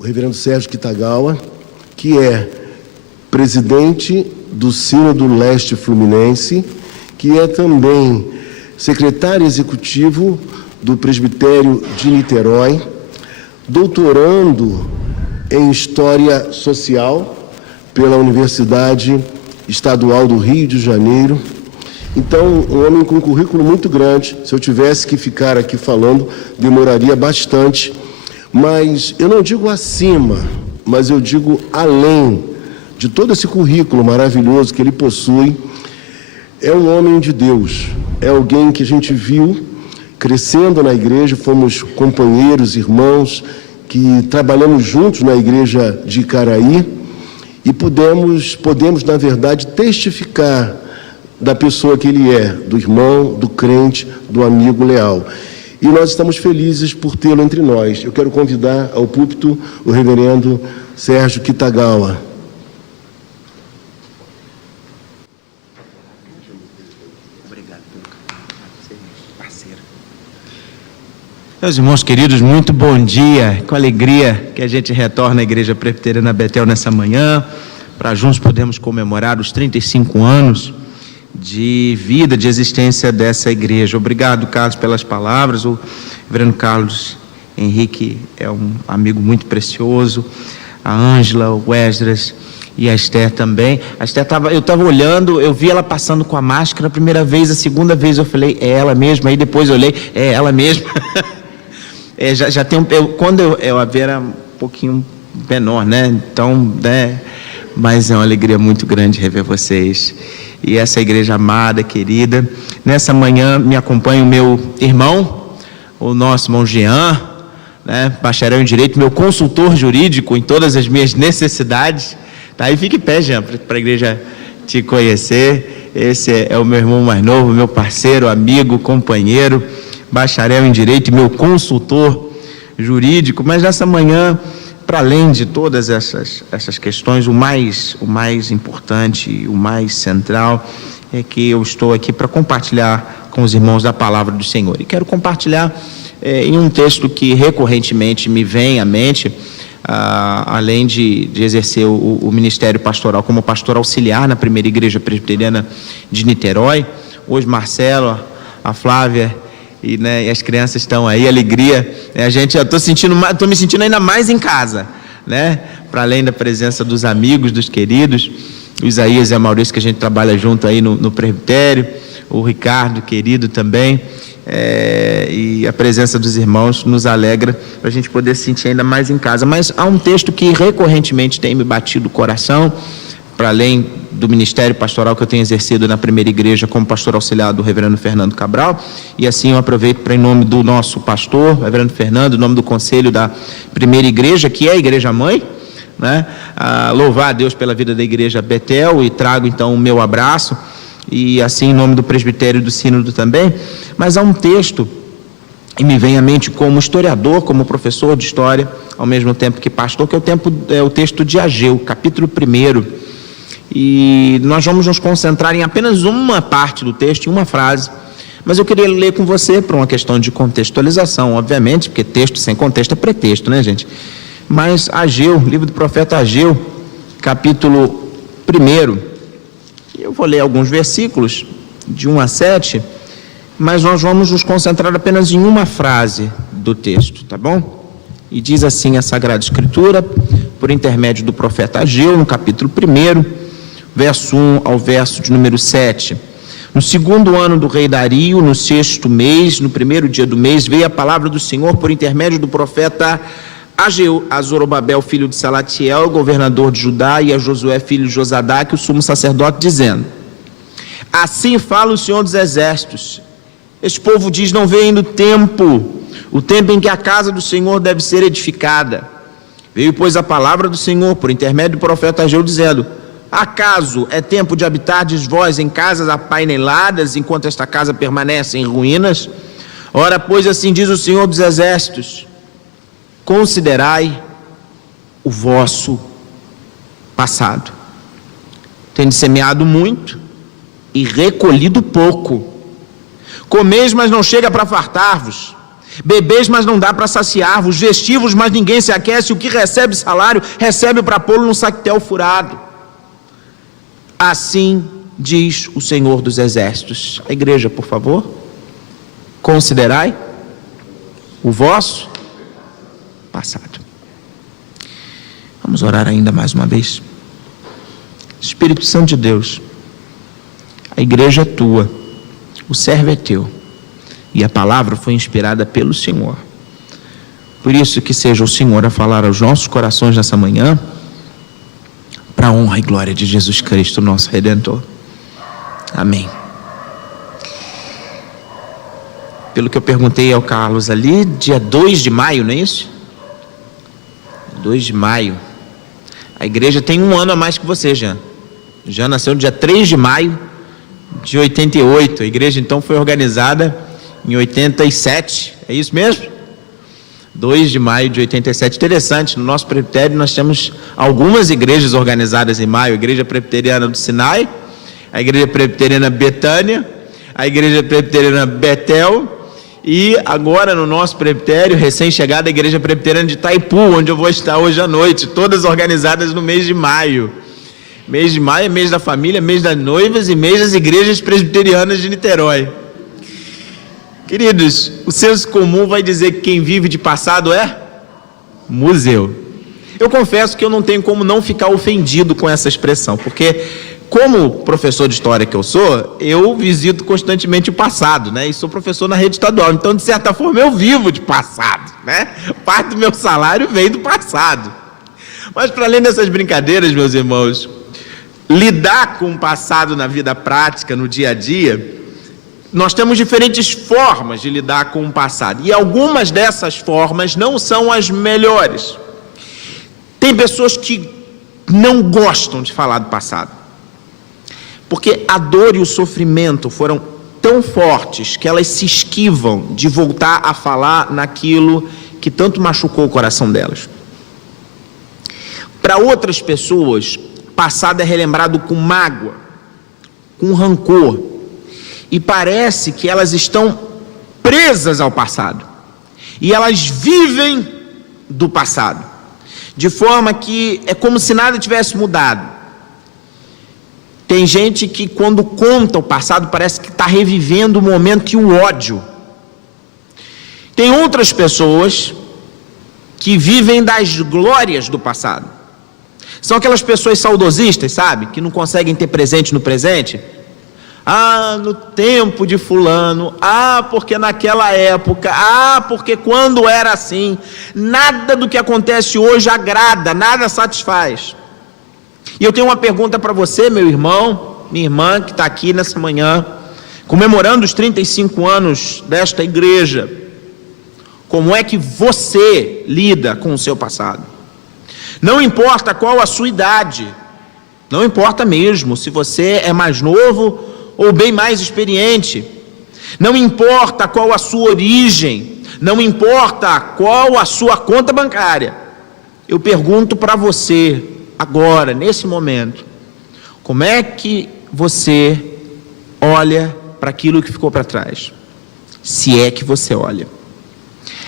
o reverendo Sérgio Kitagawa, que é presidente do Sínodo Leste Fluminense, que é também secretário executivo do Presbitério de Niterói, doutorando em História Social pela Universidade Estadual do Rio de Janeiro. Então, um homem com um currículo muito grande. Se eu tivesse que ficar aqui falando, demoraria bastante. Mas eu não digo acima, mas eu digo além de todo esse currículo maravilhoso que ele possui. É um homem de Deus, é alguém que a gente viu crescendo na igreja, fomos companheiros, irmãos, que trabalhamos juntos na igreja de Icaraí e podemos, na verdade, testificar da pessoa que ele é, do irmão, do crente, do amigo leal. E nós estamos felizes por tê-lo entre nós. Eu quero convidar ao púlpito o reverendo Sérgio Kitagawa. Obrigado pelo parceiro. Meus irmãos queridos, muito bom dia. Com alegria que a gente retorna à Igreja Presbiteriana Betel nessa manhã, para juntos podermos comemorar os 35 anos de vida, de existência dessa igreja. Obrigado, Carlos, pelas palavras. O reverendo Carlos Henrique é um amigo muito precioso. A Ângela, o Esdras e a Esther também. A Esther eu estava olhando, eu vi ela passando com a máscara a primeira vez, a segunda vez eu falei, é ela mesma, aí depois eu olhei, é ela mesma. Já tem quando eu a ver era um pouquinho menor, né? Então, né? Mas é uma alegria muito grande rever vocês. E essa igreja amada, querida. Nessa manhã me acompanha o meu irmão, o nosso irmão Jean, né, bacharel em Direito, meu consultor jurídico em todas as minhas necessidades. Tá? E fique em pé, Jean, para a igreja te conhecer. Esse é o meu irmão mais novo, meu parceiro, amigo, companheiro, bacharel em Direito e meu consultor jurídico. Mas nessa manhã, para além de todas essas questões, o mais importante, o mais central, é que eu estou aqui para compartilhar com os irmãos da palavra do Senhor. E quero compartilhar em um texto que recorrentemente me vem à mente, além de exercer o ministério pastoral como pastor auxiliar na primeira igreja presbiteriana de Niterói. Hoje Marcelo, a Flávia e as crianças estão aí, alegria. Eu estou me sentindo ainda mais em casa, né? Para além da presença dos amigos, dos queridos, o Isaías e a Maurício, que a gente trabalha junto aí no presbitério, o Ricardo, querido também, e a presença dos irmãos nos alegra para a gente poder se sentir ainda mais em casa. Mas há um texto que recorrentemente tem me batido o coração, para além do ministério pastoral que eu tenho exercido na primeira igreja como pastor auxiliar do reverendo Fernando Cabral, e assim eu aproveito para, em nome do nosso pastor, reverendo Fernando, em nome do conselho da primeira igreja, que é a igreja mãe, né, louvar a Deus pela vida da igreja Betel, e trago então o meu abraço, e assim em nome do presbitério do sínodo também. Mas há um texto que me vem à mente como historiador, como professor de história, ao mesmo tempo que pastor, que é o texto de Ageu, capítulo 1. E nós vamos nos concentrar em apenas uma parte do texto, em uma frase, mas eu queria ler com você por uma questão de contextualização, obviamente, porque texto sem contexto é pretexto, né, gente? Mas Ageu, livro do profeta Ageu, capítulo 1, eu vou ler alguns versículos, de 1 a 7, mas nós vamos nos concentrar apenas em uma frase do texto, tá bom? E diz assim a Sagrada Escritura, por intermédio do profeta Ageu, no capítulo 1, verso 1 ao verso de número 7. No 2º ano do rei Dario, no 6º mês, no 1º dia do mês, veio a palavra do Senhor por intermédio do profeta Ageu, a Zorobabel, filho de Salatiel, governador de Judá, e a Josué, filho de Josadaque, o sumo sacerdote, dizendo: assim fala o Senhor dos Exércitos. Este povo diz: não vem ainda o tempo em que a casa do Senhor deve ser edificada. Veio, pois, a palavra do Senhor por intermédio do profeta Ageu, dizendo: acaso é tempo de habitardes vós em casas apaineladas, enquanto esta casa permanece em ruínas? Ora, pois, assim diz o Senhor dos Exércitos: considerai o vosso passado. Tendes semeado muito e recolhido pouco. Comeis, mas não chega para fartar-vos. Bebês, mas não dá para saciar-vos. Vestivos, mas ninguém se aquece. O que recebe salário, recebe para pô-lo num sactel furado. Assim diz o Senhor dos Exércitos. A igreja, por favor, considerai o vosso passado. Vamos orar ainda mais uma vez. Espírito Santo de Deus, a igreja é tua, o servo é teu, e a palavra foi inspirada pelo Senhor. Por isso que seja o Senhor a falar aos nossos corações nessa manhã, para a honra e glória de Jesus Cristo, nosso Redentor. Amém. Pelo que eu perguntei ao Carlos ali, dia 2 de maio, não é isso? 2 de maio. A igreja tem um ano a mais que você, Jean. Jean nasceu no dia 3 de maio de 88. A igreja então foi organizada em 87. É isso mesmo? 2 de maio de 87. Interessante, no nosso presbitério nós temos algumas igrejas organizadas em maio. A Igreja Presbiteriana do Sinai, a Igreja Presbiteriana Betânia, a Igreja Presbiteriana Betel, e agora no nosso presbitério, recém-chegada, a Igreja Presbiteriana de Itaipu, onde eu vou estar hoje à noite, todas organizadas no mês de maio. Mês de maio é mês da família, mês das noivas e mês das igrejas presbiterianas de Niterói. Queridos, o senso comum vai dizer que quem vive de passado é museu. Eu confesso que eu não tenho como não ficar ofendido com essa expressão, porque como professor de história que eu sou, eu visito constantemente o passado, né? E sou professor na rede estadual, então de certa forma eu vivo de passado, né? Parte do meu salário vem do passado. Mas para além dessas brincadeiras, meus irmãos, lidar com o passado na vida prática, no dia a dia, nós temos diferentes formas de lidar com o passado, e algumas dessas formas não são as melhores. Tem pessoas que não gostam de falar do passado, porque a dor e o sofrimento foram tão fortes que elas se esquivam de voltar a falar naquilo que tanto machucou o coração delas. Para outras pessoas, passado é relembrado com mágoa, com rancor, e parece que elas estão presas ao passado, e elas vivem do passado, de forma que é como se nada tivesse mudado. Tem gente que quando conta o passado parece que está revivendo o momento e o ódio. Tem outras pessoas que vivem das glórias do passado. São aquelas pessoas saudosistas, sabe? Que não conseguem ter presente no presente. Ah, no tempo de fulano. Ah, porque naquela época. Ah, porque quando era assim. Nada do que acontece hoje agrada, nada satisfaz. E eu tenho uma pergunta para você, meu irmão, minha irmã, que está aqui nessa manhã, comemorando os 35 anos desta igreja. Como é que você lida com o seu passado? Não importa qual a sua idade, não importa mesmo se você é mais novo ou bem mais experiente, não importa qual a sua origem, não importa qual a sua conta bancária, eu pergunto para você, agora, nesse momento, como é que você olha para aquilo que ficou para trás? Se é que você olha.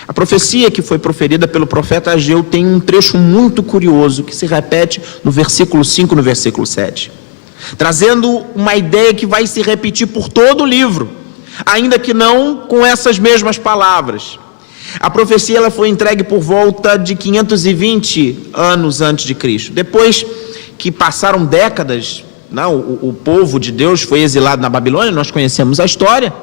A profecia que foi proferida pelo profeta Ageu tem um trecho muito curioso que se repete no versículo 5 e no versículo 7, trazendo uma ideia que vai se repetir por todo o livro, ainda que não com essas mesmas palavras. A profecia ela foi entregue por volta de 520 anos antes de Cristo. Depois que passaram décadas, o povo de Deus foi exilado na Babilônia, nós conhecemos a história.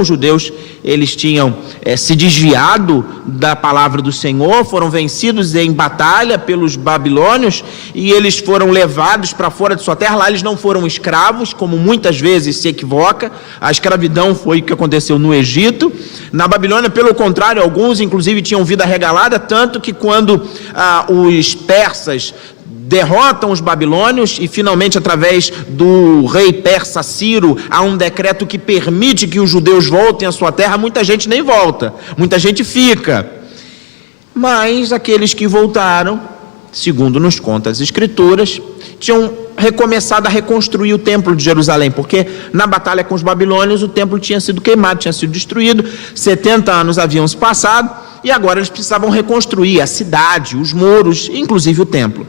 Os judeus, eles tinham se desviado da palavra do Senhor, foram vencidos em batalha pelos babilônios e eles foram levados para fora de sua terra. Lá eles não foram escravos, como muitas vezes se equivoca. A escravidão foi o que aconteceu no Egito. Na Babilônia, pelo contrário, alguns inclusive tinham vida regalada, tanto que quando os persas derrotam os babilônios e finalmente através do rei persa Ciro há um decreto que permite que os judeus voltem à sua terra, muita gente nem volta, muita gente fica. Mas aqueles que voltaram, segundo nos conta as escrituras, tinham recomeçado a reconstruir o templo de Jerusalém, porque na batalha com os babilônios o templo tinha sido queimado, tinha sido destruído, 70 anos haviam se passado, e agora eles precisavam reconstruir a cidade, os muros, inclusive o templo.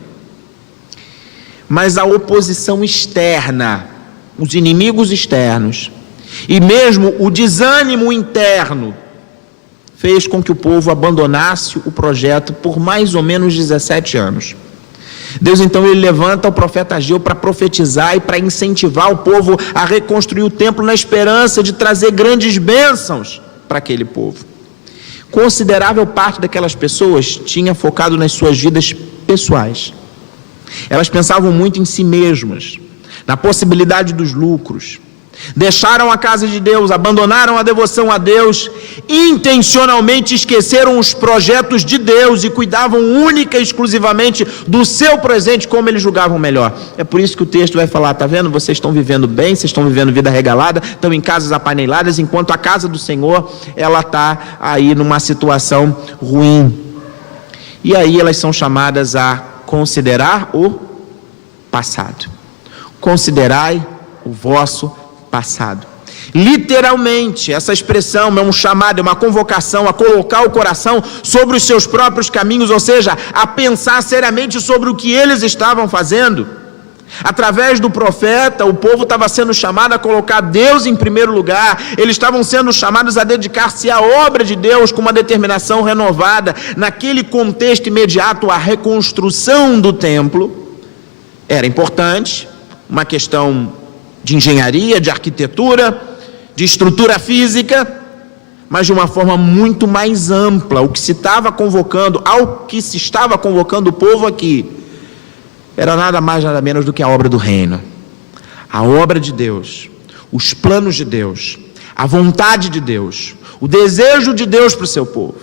Mas a oposição externa, os inimigos externos, e mesmo o desânimo interno, fez com que o povo abandonasse o projeto por mais ou menos 17 anos. Deus então ele levanta o profeta Ageu para profetizar e para incentivar o povo a reconstruir o templo na esperança de trazer grandes bênçãos para aquele povo. Considerável parte daquelas pessoas tinha focado nas suas vidas pessoais. Elas pensavam muito em si mesmas, na possibilidade dos lucros. Deixaram a casa de Deus, abandonaram a devoção a Deus, intencionalmente esqueceram os projetos de Deus e cuidavam única e exclusivamente do seu presente, como eles julgavam melhor. É por isso que o texto vai falar, tá vendo? Vocês estão vivendo bem, vocês estão vivendo vida regalada, estão em casas apaneladas, enquanto a casa do Senhor, ela está aí numa situação ruim. E aí elas são chamadas a considerar o passado. Considerai o vosso passado. Literalmente, essa expressão é um chamado, é uma convocação a colocar o coração sobre os seus próprios caminhos, ou seja, a pensar seriamente sobre o que eles estavam fazendo. Através do profeta, o povo estava sendo chamado a colocar Deus em primeiro lugar, eles estavam sendo chamados a dedicar-se à obra de Deus com uma determinação renovada. Naquele contexto imediato, a reconstrução do templo era importante, uma questão de engenharia, de arquitetura, de estrutura física, mas de uma forma muito mais ampla. O que se estava convocando, ao que se estava convocando o povo aqui, era nada mais, nada menos do que a obra do reino. A obra de Deus, os planos de Deus, a vontade de Deus, o desejo de Deus para o seu povo.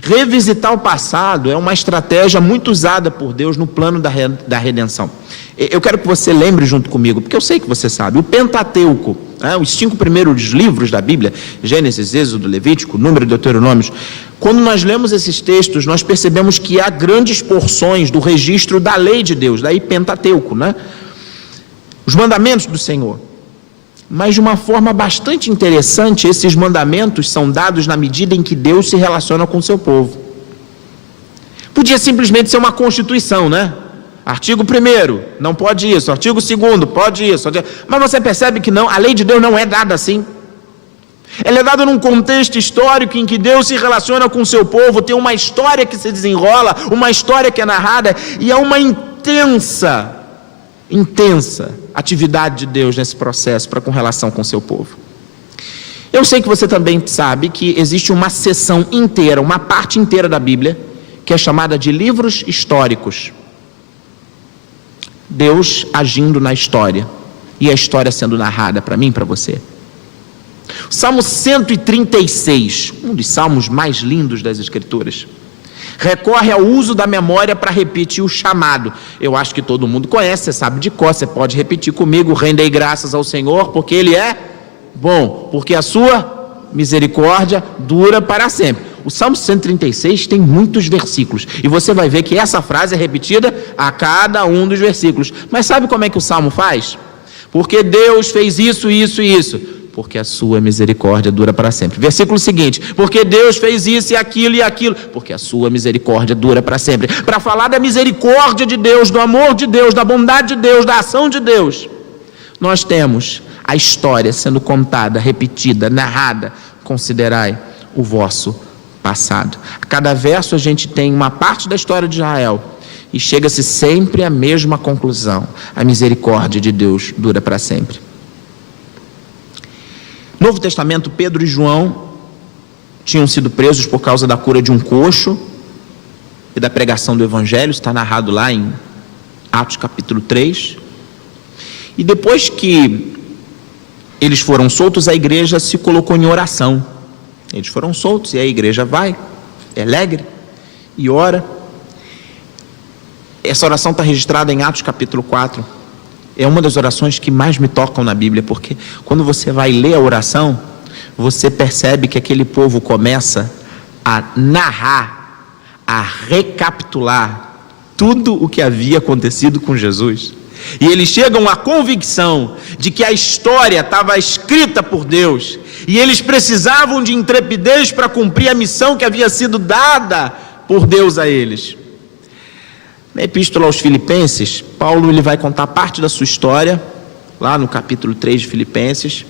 Revisitar o passado é uma estratégia muito usada por Deus no plano da redenção. Eu quero que você lembre junto comigo, porque eu sei que você sabe, o Pentateuco, os 5 primeiros livros da Bíblia, Gênesis, Êxodo, Levítico, Número e Deuteronômios, quando nós lemos esses textos, nós percebemos que há grandes porções do registro da lei de Deus, daí Pentateuco, os mandamentos do Senhor. Mas de uma forma bastante interessante, esses mandamentos são dados na medida em que Deus se relaciona com o seu povo. Podia simplesmente ser uma constituição, Artigo 1º, não pode isso. Artigo 2º, pode isso. Mas você percebe que não, a lei de Deus não é dada assim. Ela é dada num contexto histórico em que Deus se relaciona com o seu povo, tem uma história que se desenrola, uma história que é narrada, e há uma intensa atividade de Deus nesse processo com relação com o seu povo. Eu sei que você também sabe que existe uma seção inteira, uma parte inteira da Bíblia, que é chamada de livros históricos. Deus agindo na história, e a história sendo narrada para mim e para você. O Salmo 136, um dos salmos mais lindos das Escrituras, recorre ao uso da memória para repetir o chamado. Eu acho que todo mundo conhece, você sabe de cor, você pode repetir comigo: rendei graças ao Senhor, porque Ele é bom, porque a sua misericórdia dura para sempre. O Salmo 136 tem muitos versículos, e você vai ver que essa frase é repetida a cada um dos versículos. Mas sabe como é que o Salmo faz? Porque Deus fez isso, isso e isso, porque a sua misericórdia dura para sempre. Versículo seguinte: porque Deus fez isso e aquilo, porque a sua misericórdia dura para sempre. Para falar da misericórdia de Deus, do amor de Deus, da bondade de Deus, da ação de Deus, nós temos a história sendo contada, repetida, narrada. Considerai o vosso passado. A cada verso a gente tem uma parte da história de Israel e chega-se sempre à mesma conclusão: a misericórdia de Deus dura para sempre. Novo Testamento, Pedro e João tinham sido presos por causa da cura de um coxo e da pregação do Evangelho, está narrado lá em Atos capítulo 3. E depois que eles foram soltos, a igreja se colocou em oração. Eles foram soltos e a igreja vai, é alegre e ora. Essa oração está registrada em Atos capítulo 4. É uma das orações que mais me tocam na Bíblia, porque quando você vai ler a oração, você percebe que aquele povo começa a narrar, a recapitular tudo o que havia acontecido com Jesus. E eles chegam à convicção de que a história estava escrita por Deus e eles precisavam de intrepidez para cumprir a missão que havia sido dada por Deus a eles. Na Epístola aos Filipenses, Paulo ele vai contar parte da sua história, lá no capítulo 3 de Filipenses,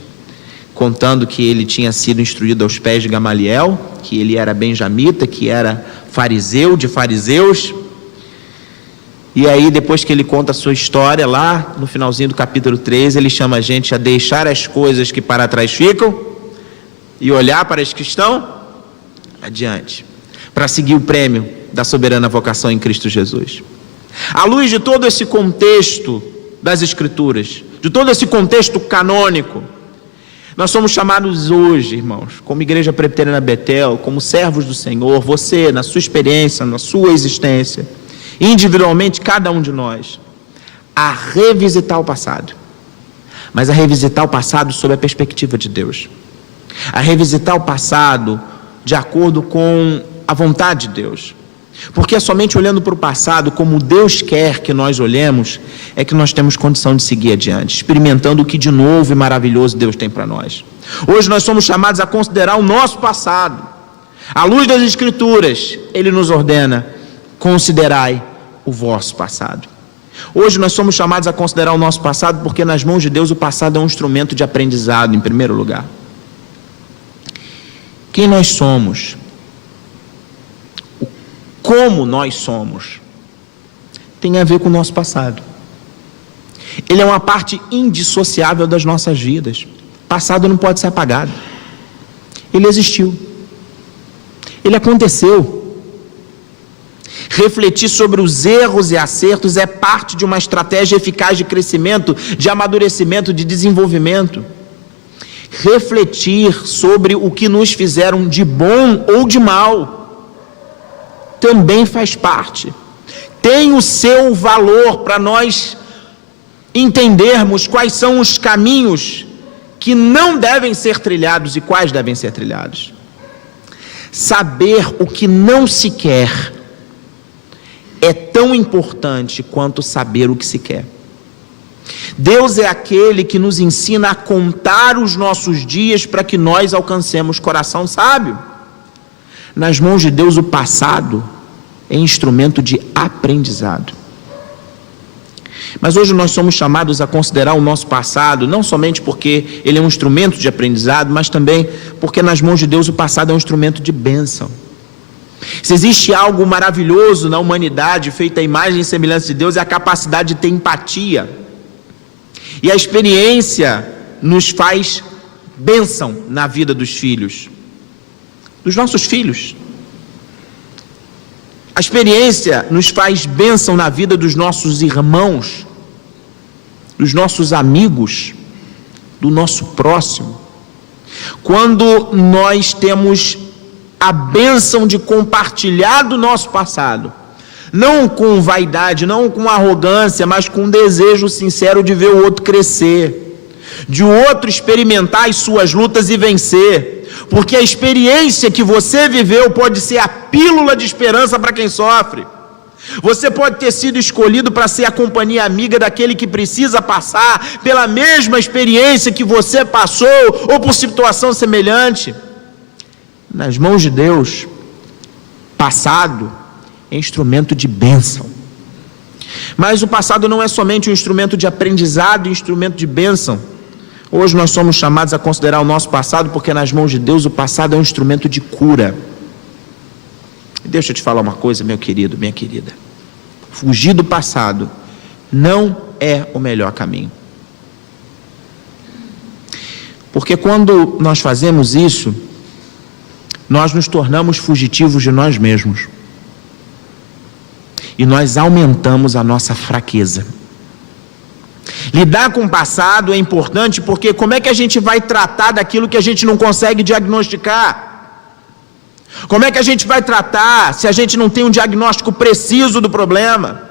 contando que ele tinha sido instruído aos pés de Gamaliel, que ele era benjamita, que era fariseu de fariseus. E aí, depois que ele conta a sua história, lá no finalzinho do capítulo 3, ele chama a gente a deixar as coisas que para trás ficam e olhar para as que estão adiante, para seguir o prêmio da soberana vocação em Cristo Jesus. À luz de todo esse contexto das Escrituras, de todo esse contexto canônico, nós somos chamados hoje, irmãos, como Igreja Presbiteriana Betel, como servos do Senhor, você, na sua experiência, na sua existência, individualmente, cada um de nós, a revisitar o passado, mas a revisitar o passado sob a perspectiva de Deus, a revisitar o passado de acordo com a vontade de Deus, porque é somente olhando para o passado como Deus quer que nós olhemos, é que nós temos condição de seguir adiante, experimentando o que de novo e maravilhoso Deus tem para nós. Hoje nós somos chamados a considerar o nosso passado, à luz das Escrituras. Ele nos ordena: considerai o vosso passado. Hoje nós somos chamados a considerar o nosso passado, porque nas mãos de Deus o passado é um instrumento de aprendizado, em primeiro lugar. Quem nós somos, como nós somos, tem a ver com o nosso passado. Ele é uma parte indissociável das nossas vidas. O passado não pode ser apagado. Ele existiu. Ele aconteceu. Refletir sobre os erros e acertos é parte de uma estratégia eficaz de crescimento, de amadurecimento, de desenvolvimento. Refletir sobre o que nos fizeram de bom ou de mal também faz parte. Tem o seu valor para nós entendermos quais são os caminhos que não devem ser trilhados e quais devem ser trilhados. Saber o que não se quer é tão importante quanto saber o que se quer. Deus é aquele que nos ensina a contar os nossos dias para que nós alcancemos coração sábio. Nas mãos de Deus, o passado é instrumento de aprendizado. Mas hoje nós somos chamados a considerar o nosso passado, não somente porque ele é um instrumento de aprendizado, mas também porque nas mãos de Deus o passado é um instrumento de bênção. Se existe algo maravilhoso na humanidade, feita à imagem e semelhança de Deus, é a capacidade de ter empatia. E a experiência nos faz bênção na vida dos filhos, dos nossos filhos. A experiência nos faz bênção na vida dos nossos irmãos, dos nossos amigos, do nosso próximo. Quando nós temos a bênção de compartilhar do nosso passado, não com vaidade, não com arrogância, mas com um desejo sincero de ver o outro crescer, de o outro experimentar as suas lutas e vencer, porque a experiência que você viveu pode ser a pílula de esperança para quem sofre. Você pode ter sido escolhido para ser a companhia amiga daquele que precisa passar pela mesma experiência que você passou, ou por situação semelhante. Nas mãos de Deus, passado é instrumento de bênção. Mas o passado não é somente um instrumento de aprendizado e instrumento de bênção. Hoje nós somos chamados a considerar o nosso passado, porque nas mãos de Deus o passado é um instrumento de cura. Deixa eu te falar uma coisa, meu querido, minha querida. Fugir do passado não é o melhor caminho. Porque quando nós fazemos isso, nós nos tornamos fugitivos de nós mesmos. E nós aumentamos a nossa fraqueza. Lidar com o passado é importante, porque como é que a gente vai tratar daquilo que a gente não consegue diagnosticar? Como é que a gente vai tratar se a gente não tem um diagnóstico preciso do problema?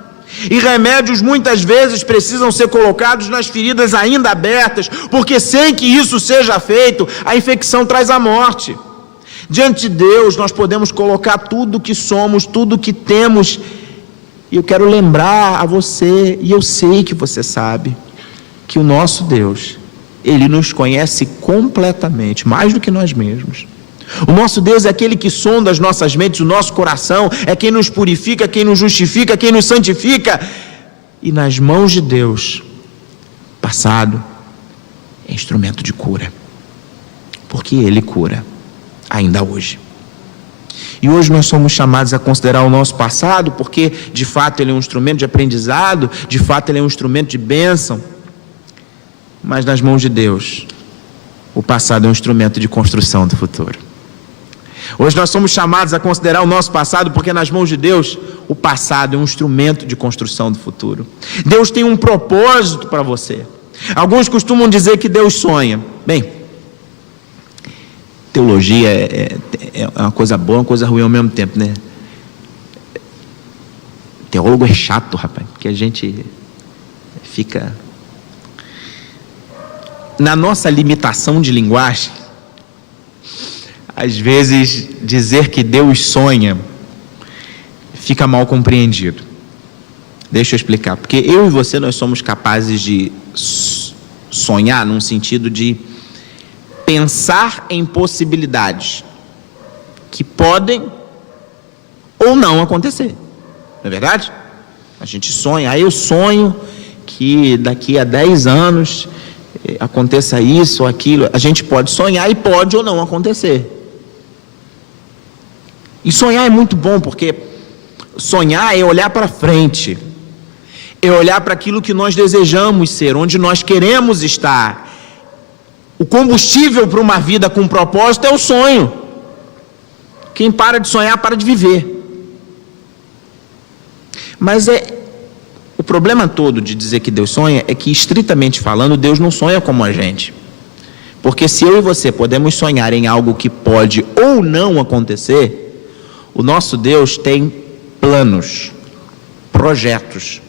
E remédios muitas vezes precisam ser colocados nas feridas ainda abertas, porque sem que isso seja feito, a infecção traz a morte. Diante de Deus, nós podemos colocar tudo o que somos, tudo o que temos E eu quero lembrar a você, e eu sei que você sabe, que o nosso Deus, Ele nos conhece completamente, mais do que nós mesmos. O nosso Deus é aquele que sonda as nossas mentes, o nosso coração, é quem nos purifica, quem nos justifica, quem nos santifica. E nas mãos de Deus, passado é instrumento de cura, porque Ele cura ainda hoje. E hoje nós somos chamados a considerar o nosso passado, porque de fato ele é um instrumento de aprendizado, de fato ele é um instrumento de bênção, mas nas mãos de Deus, o passado é um instrumento de construção do futuro. Hoje nós somos chamados a considerar o nosso passado, porque nas mãos de Deus, o passado é um instrumento de construção do futuro. Deus tem um propósito para você. Alguns costumam dizer que Deus sonha. Bem, teologia é uma coisa boa, uma coisa ruim ao mesmo tempo, né? Teólogo é chato, rapaz, porque a gente fica... Na nossa limitação de linguagem, às vezes dizer que Deus sonha fica mal compreendido. Deixa eu explicar, porque eu e você, nós somos capazes de sonhar num sentido de pensar em possibilidades que podem ou não acontecer, não é verdade? A gente sonha, eu sonho que daqui a 10 anos aconteça isso ou aquilo. A gente pode sonhar e pode ou não acontecer. E sonhar é muito bom, porque sonhar é olhar para frente, é olhar para aquilo que nós desejamos ser, onde nós queremos estar. O combustível para uma vida com propósito é o sonho. Quem para de sonhar, para de viver. Mas o problema todo de dizer que Deus sonha é que, estritamente falando, Deus não sonha como a gente. Porque se eu e você podemos sonhar em algo que pode ou não acontecer, o nosso Deus tem planos, projetos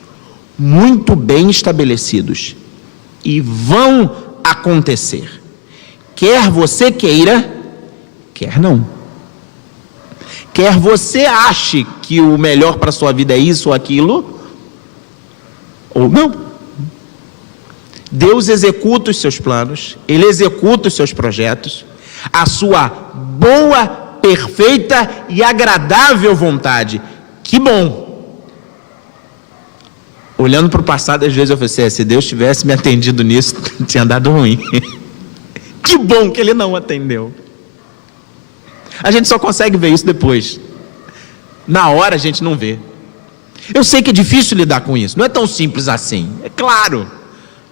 muito bem estabelecidos e vão acontecer, quer você queira, quer não. Quer você ache que o melhor para a sua vida é isso ou aquilo, ou não. Deus executa os seus planos, Ele executa os seus projetos, a sua boa, perfeita e agradável vontade. Que bom! Olhando para o passado, às vezes eu falei assim, se Deus tivesse me atendido nisso, tinha dado ruim. Que bom que Ele não atendeu. A gente só consegue ver isso depois. Na hora a gente não vê. Eu sei que é difícil lidar com isso, não é tão simples assim, é claro. Não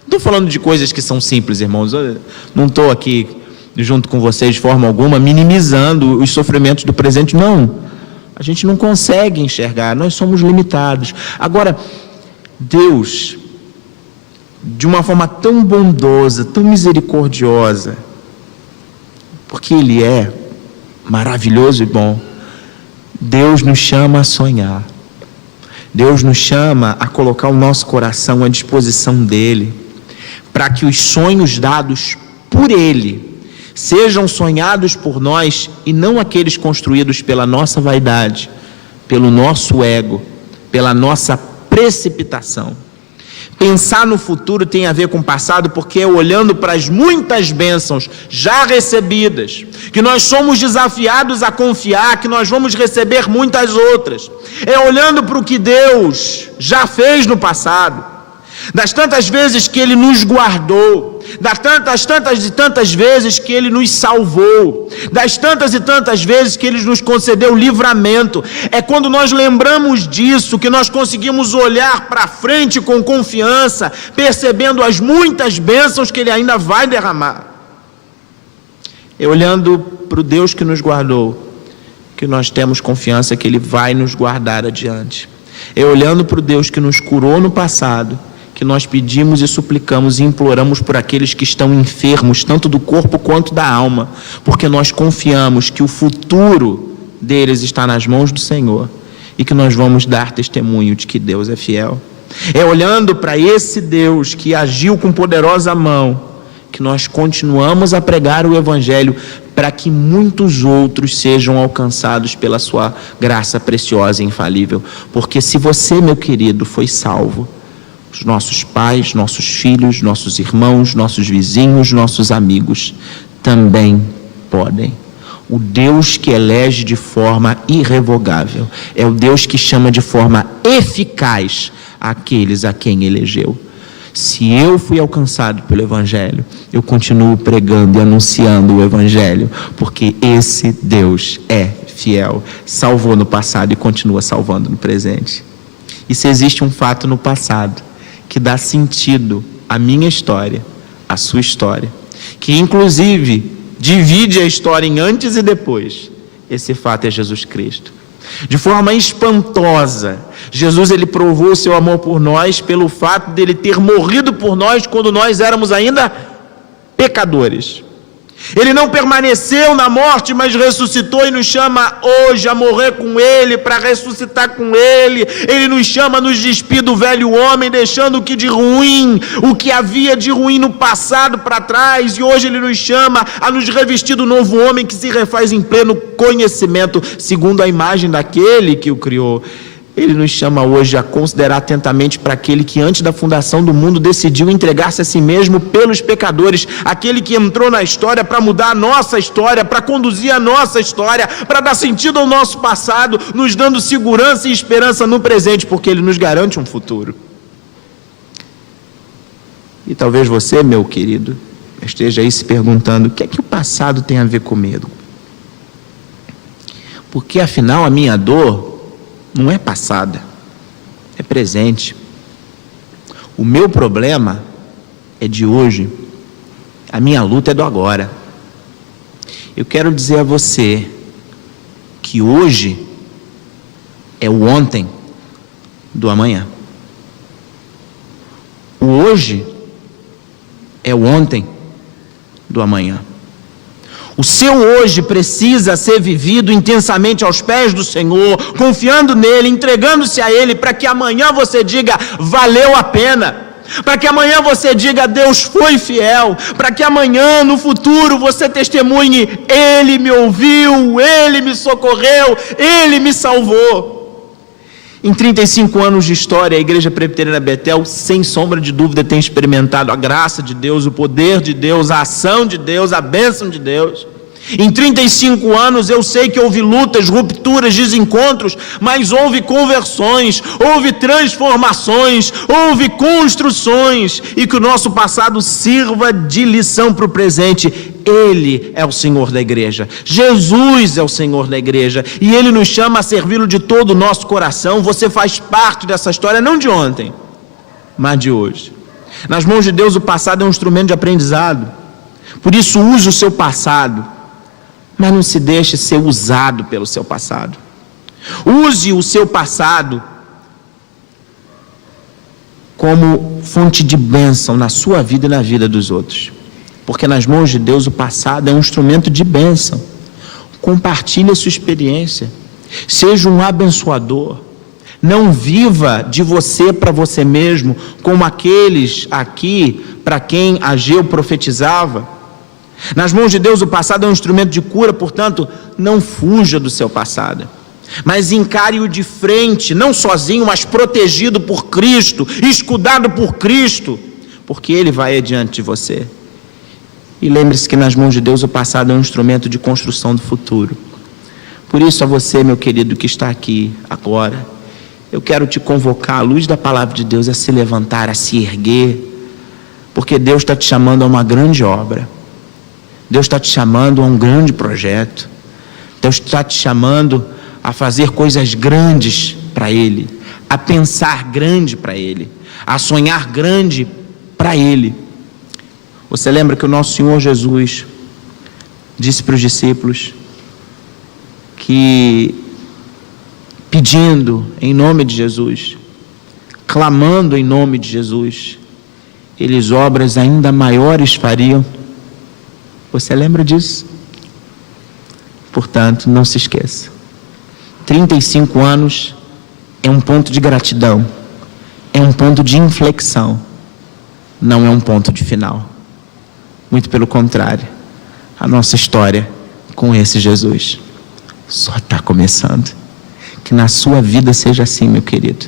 estou falando de coisas que são simples, irmãos. Eu não estou aqui junto com vocês de forma alguma minimizando os sofrimentos do presente, não. A gente não consegue enxergar, nós somos limitados. Agora, Deus, de uma forma tão bondosa, tão misericordiosa, porque Ele é maravilhoso e bom, Deus nos chama a sonhar. Deus nos chama a colocar o nosso coração à disposição dEle, para que os sonhos dados por Ele sejam sonhados por nós e não aqueles construídos pela nossa vaidade, pelo nosso ego, pela nossa precipitação. Pensar no futuro tem a ver com o passado, porque é olhando para as muitas bênçãos já recebidas, que nós somos desafiados a confiar que nós vamos receber muitas outras. É olhando para o que Deus já fez no passado, das tantas vezes que Ele nos guardou, das tantas vezes que Ele nos salvou, das tantas e tantas vezes que Ele nos concedeu livramento. É quando nós lembramos disso que nós conseguimos olhar para frente com confiança, percebendo as muitas bênçãos que Ele ainda vai derramar. É olhando para o Deus que nos guardou que nós temos confiança que Ele vai nos guardar adiante. É olhando para o Deus que nos curou no passado que nós pedimos e suplicamos e imploramos por aqueles que estão enfermos, tanto do corpo quanto da alma, porque nós confiamos que o futuro deles está nas mãos do Senhor e que nós vamos dar testemunho de que Deus é fiel. É olhando para esse Deus que agiu com poderosa mão que nós continuamos a pregar o Evangelho para que muitos outros sejam alcançados pela sua graça preciosa e infalível. Porque se você, meu querido, foi salvo, os nossos pais, nossos filhos, nossos irmãos, nossos vizinhos, nossos amigos também podem. O Deus que elege de forma irrevogável é o Deus que chama de forma eficaz aqueles a quem elegeu. Se eu fui alcançado pelo Evangelho, eu continuo pregando e anunciando o Evangelho, porque esse Deus é fiel, salvou no passado e continua salvando no presente. E se existe um fato no passado que dá sentido à minha história, à sua história, que inclusive divide a história em antes e depois, esse fato é Jesus Cristo. De forma espantosa, Jesus ele provou o seu amor por nós pelo fato dele ter morrido por nós quando nós éramos ainda pecadores. Ele não permaneceu na morte, mas ressuscitou e nos chama hoje a morrer com Ele, para ressuscitar com Ele. Ele nos chama a nos despir do velho homem, deixando o que de ruim, o que havia de ruim no passado para trás. E hoje Ele nos chama a nos revestir do novo homem que se refaz em pleno conhecimento, segundo a imagem daquele que o criou. Ele nos chama hoje a considerar atentamente para aquele que antes da fundação do mundo decidiu entregar-se a si mesmo pelos pecadores, aquele que entrou na história para mudar a nossa história, para conduzir a nossa história, para dar sentido ao nosso passado, nos dando segurança e esperança no presente, porque Ele nos garante um futuro. E talvez você, meu querido, esteja aí se perguntando: o que é que o passado tem a ver comigo? Porque afinal a minha dor não é passada, é presente. O meu problema é de hoje, a minha luta é do agora. Eu quero dizer a você que hoje é o ontem do amanhã. O hoje é o ontem do amanhã. O seu hoje precisa ser vivido intensamente aos pés do Senhor, confiando nele, entregando-se a Ele, para que amanhã você diga: valeu a pena. Para que amanhã você diga: Deus foi fiel. Para que amanhã, no futuro, você testemunhe: Ele me ouviu, Ele me socorreu, Ele me salvou. Em 35 anos de história, a Igreja Presbiteriana Betel, sem sombra de dúvida, tem experimentado a graça de Deus, o poder de Deus, a ação de Deus, a bênção de Deus. Em 35 anos eu sei que houve lutas, rupturas, desencontros, mas houve conversões, houve transformações, houve construções, e que o nosso passado sirva de lição para o presente. Ele é o Senhor da igreja, Jesus é o Senhor da igreja, e Ele nos chama a servi-lo de todo o nosso coração. Você faz parte dessa história, não de ontem, mas de hoje. Nas mãos de Deus o passado é um instrumento de aprendizado, por isso use o seu passado, mas não se deixe ser usado pelo seu passado. Use o seu passado como fonte de bênção na sua vida e na vida dos outros, porque nas mãos de Deus o passado é um instrumento de bênção. Compartilhe a sua experiência, seja um abençoador. Não viva de você para você mesmo, como aqueles aqui para quem Ageu profetizava. Nas mãos de Deus o passado é um instrumento de cura, portanto, não fuja do seu passado, mas encare-o de frente, não sozinho, mas protegido por Cristo, escudado por Cristo, porque Ele vai adiante de você. E lembre-se que nas mãos de Deus o passado é um instrumento de construção do futuro. Por isso, a você, meu querido, que está aqui agora, eu quero te convocar, à luz da palavra de Deus, a se levantar, a se erguer, porque Deus está te chamando a uma grande obra. Deus está te chamando a um grande projeto. Deus está te chamando a fazer coisas grandes para Ele, a pensar grande para Ele, a sonhar grande para Ele. Você lembra que o nosso Senhor Jesus disse para os discípulos que, pedindo em nome de Jesus, clamando em nome de Jesus, eles obras ainda maiores fariam? Você lembra disso? Portanto, não se esqueça. 35 anos é um ponto de gratidão, é um ponto de inflexão, não é um ponto de final. Muito pelo contrário, a nossa história com esse Jesus. Só está começando. Que na sua vida seja assim, meu querido.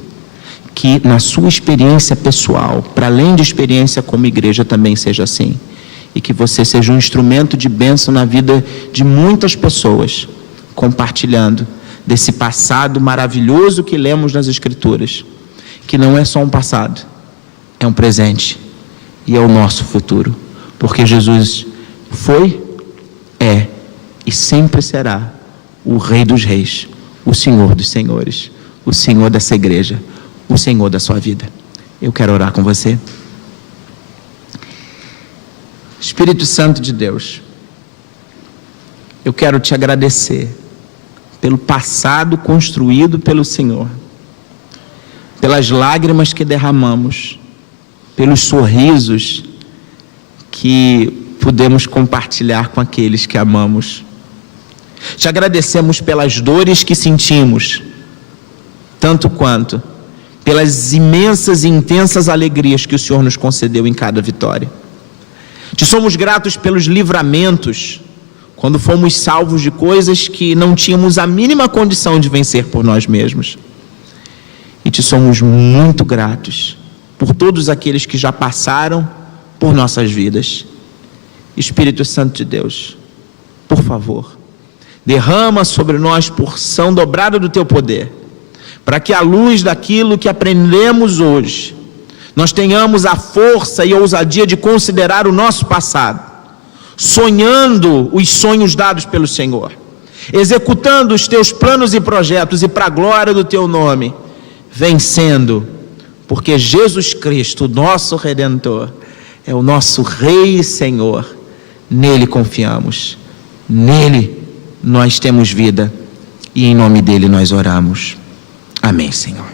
Que na sua experiência pessoal, para além de experiência como igreja, também seja assim. E que você seja um instrumento de bênção na vida de muitas pessoas, compartilhando desse passado maravilhoso que lemos nas Escrituras, que não é só um passado, é um presente e é o nosso futuro, porque Jesus foi, é e sempre será o Rei dos Reis, o Senhor dos Senhores, o Senhor dessa igreja, o Senhor da sua vida. Eu quero orar com você. Espírito Santo de Deus, eu quero te agradecer pelo passado construído pelo Senhor, pelas lágrimas que derramamos, pelos sorrisos que pudemos compartilhar com aqueles que amamos. Te agradecemos pelas dores que sentimos, tanto quanto pelas imensas e intensas alegrias que o Senhor nos concedeu em cada vitória. Te somos gratos pelos livramentos, quando fomos salvos de coisas que não tínhamos a mínima condição de vencer por nós mesmos. E te somos muito gratos por todos aqueles que já passaram por nossas vidas. Espírito Santo de Deus, por favor, derrama sobre nós porção dobrada do teu poder, para que à luz daquilo que aprendemos hoje, nós tenhamos a força e a ousadia de considerar o nosso passado, sonhando os sonhos dados pelo Senhor, executando os teus planos e projetos e para a glória do teu nome, vencendo, porque Jesus Cristo, nosso Redentor, é o nosso Rei e Senhor. Nele confiamos, nele nós temos vida e em nome dele nós oramos. Amém, Senhor.